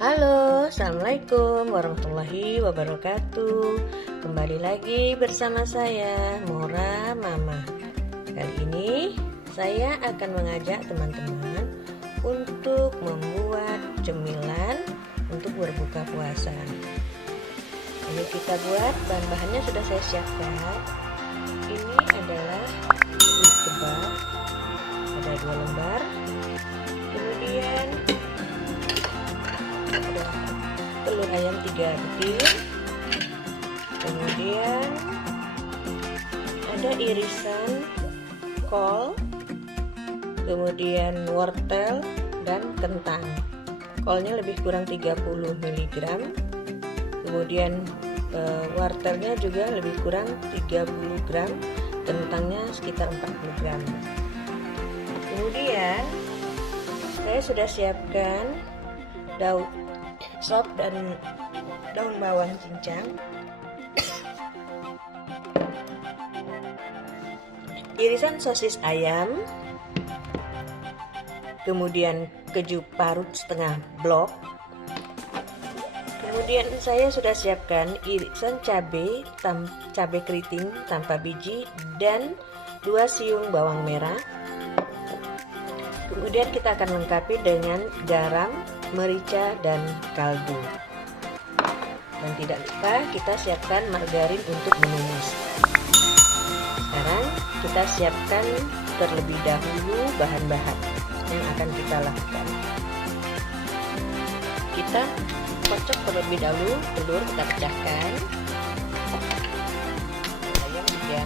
Halo, Assalamualaikum warahmatullahi wabarakatuh. Kembali lagi bersama saya, Mora Mama. Kali ini saya akan mengajak teman-teman untuk membuat cemilan untuk berbuka puasa. Ini kita buat, bahan-bahannya sudah saya siapkan. Ini adalah mie kebab, ada 2 lembar. Kemudian ada telur ayam 3 butir, kemudian ada irisan kol, kemudian wortel dan kentang. Kolnya lebih kurang 30 mg, kemudian wortelnya juga lebih kurang 30 gram, kentangnya sekitar 40 gram. Kemudian saya sudah siapkan daun sop dan daun bawang cincang, irisan sosis ayam, kemudian keju parut setengah blok. Kemudian saya sudah siapkan irisan cabai keriting tanpa biji dan 2 siung bawang merah. Kemudian kita akan lengkapi dengan garam, merica, dan kaldu. Dan tidak lupa kita siapkan margarin untuk menumis. Sekarang kita siapkan terlebih dahulu bahan-bahan yang akan kita lakukan. Kita kocok terlebih dahulu telur, kita pecahkan. Ayam 3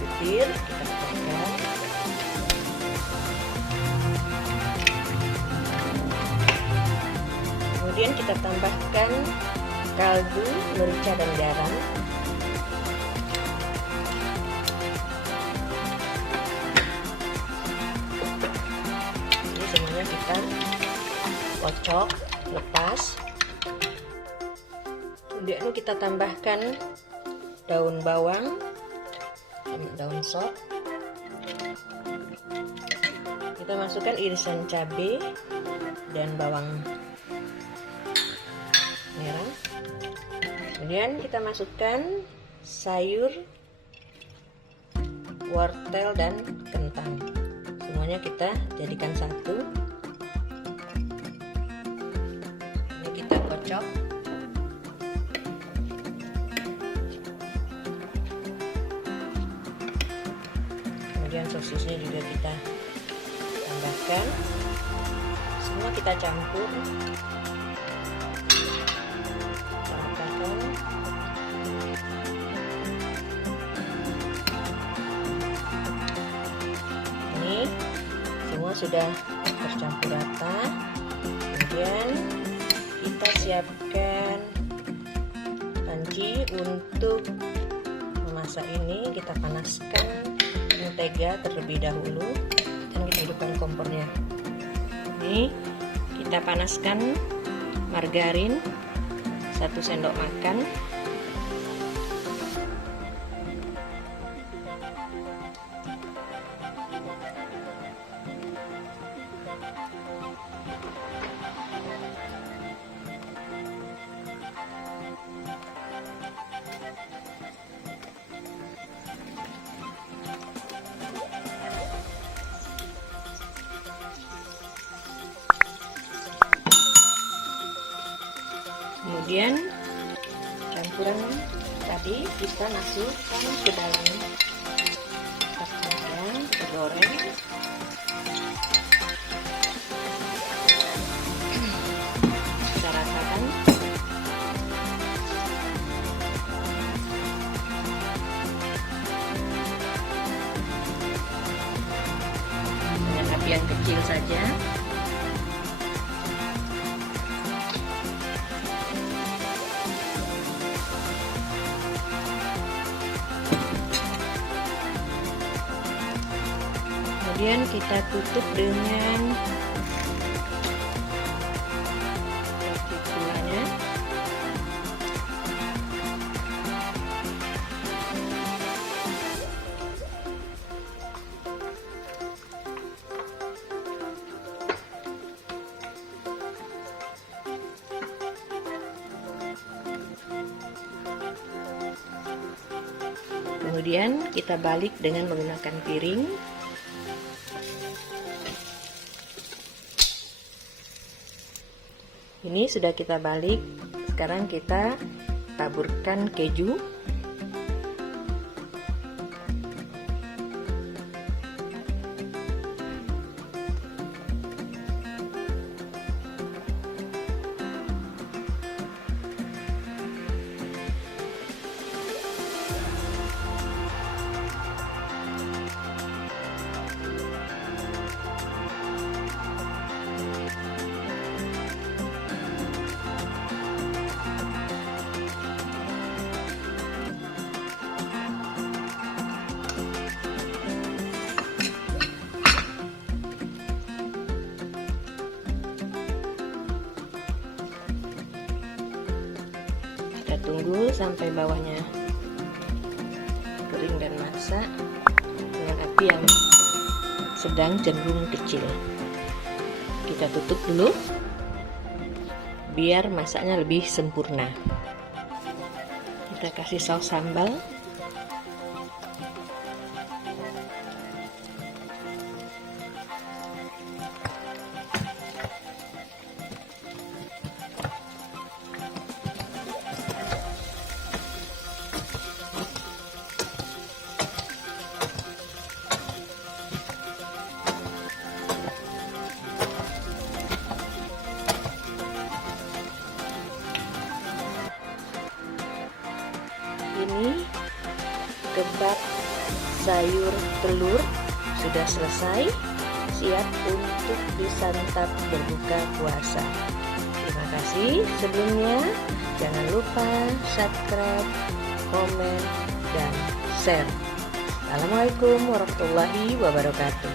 butir, kita pecahkan. Kemudian kita tambahkan kaldu, merica, dan garam. Ini semuanya kita kocok, lepas. Kemudian kita tambahkan daun bawang, daun sop. Kita masukkan irisan cabai dan bawang merah. Kemudian kita masukkan sayur, wortel, dan kentang. Semuanya kita jadikan satu. Ini kita kocok. Kemudian sosisnya juga kita tambahkan. Semua kita campur. Ini semua sudah tercampur rata. Kemudian kita siapkan panci untuk memasak ini. Kita panaskan mentega terlebih dahulu dan kita hidupkan kompornya. Ini kita panaskan margarin 1 sendok makan. Kemudian campuran tadi kita masukkan ke dalam kacang, kita goreng. Kita ratakan. Dengan api yang kecil saja. Kemudian kita tutup dengan plastik gulanya. Kemudian kita balik dengan menggunakan piring. Ini sudah kita balik. Sekarang kita taburkan keju. Kita tunggu sampai bawahnya kering dan masak dengan api yang sedang cenderung kecil. Kita tutup dulu biar masaknya lebih sempurna. Kita kasih saus sambal. Ini kebab sayur telur sudah selesai, siap untuk disantap berbuka puasa. Terima kasih sebelumnya. Jangan lupa subscribe, komen, dan share. Assalamualaikum warahmatullahi wabarakatuh.